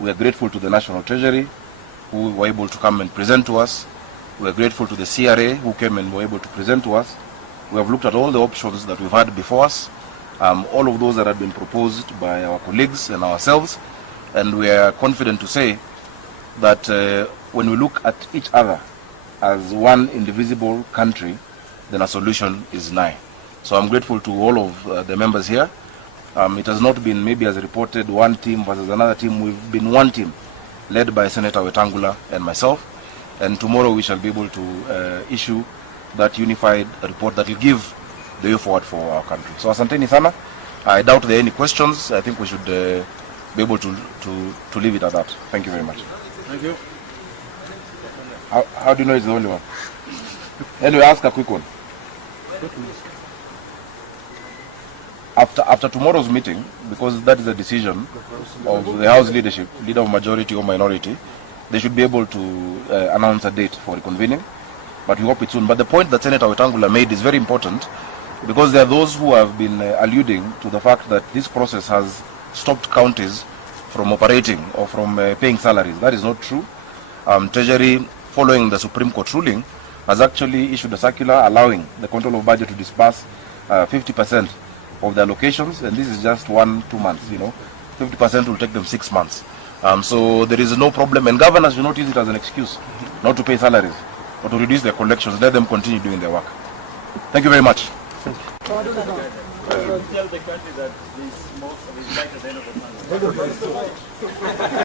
We are grateful to the National Treasury, who were able to come and present to us. We are grateful to the CRA, who came and were able to present to us. We have looked at all the options that we've had before us, all of those that had been proposed by our colleagues and ourselves, and we are confident to say that when we look at each other as one indivisible country, then a solution is nigh. So I'm grateful to all of the members here. It has not been, maybe as reported, one team versus another team. We've been one team, led by Senator Wetangula and myself. And tomorrow we shall be able to issue that unified report that will give the way forward for our country. So asanteni sana. I doubt there are any questions. I think we should be able to leave it at that. Thank you very much. Thank you. How do you know it's the only one? Anyway, ask a quick one. After tomorrow's meeting, because that is a decision of the House leadership, leader of majority or minority, they should be able to announce a date for reconvening, but we hope it's soon. But the point that Senator Wetangula made is very important, because there are those who have been alluding to the fact that this process has stopped counties from operating or from paying salaries. That is not true. Treasury, following the Supreme Court ruling, has actually issued a circular allowing the control of budget to disburse 50% of the allocations, and this is just 1-2 months. 50% will take them 6 months. So there is no problem, and governors should not use it as an excuse not to pay salaries or to reduce their collections. Let them continue doing their work. Thank you very much. Tell the country that this most of his light at the end of the month.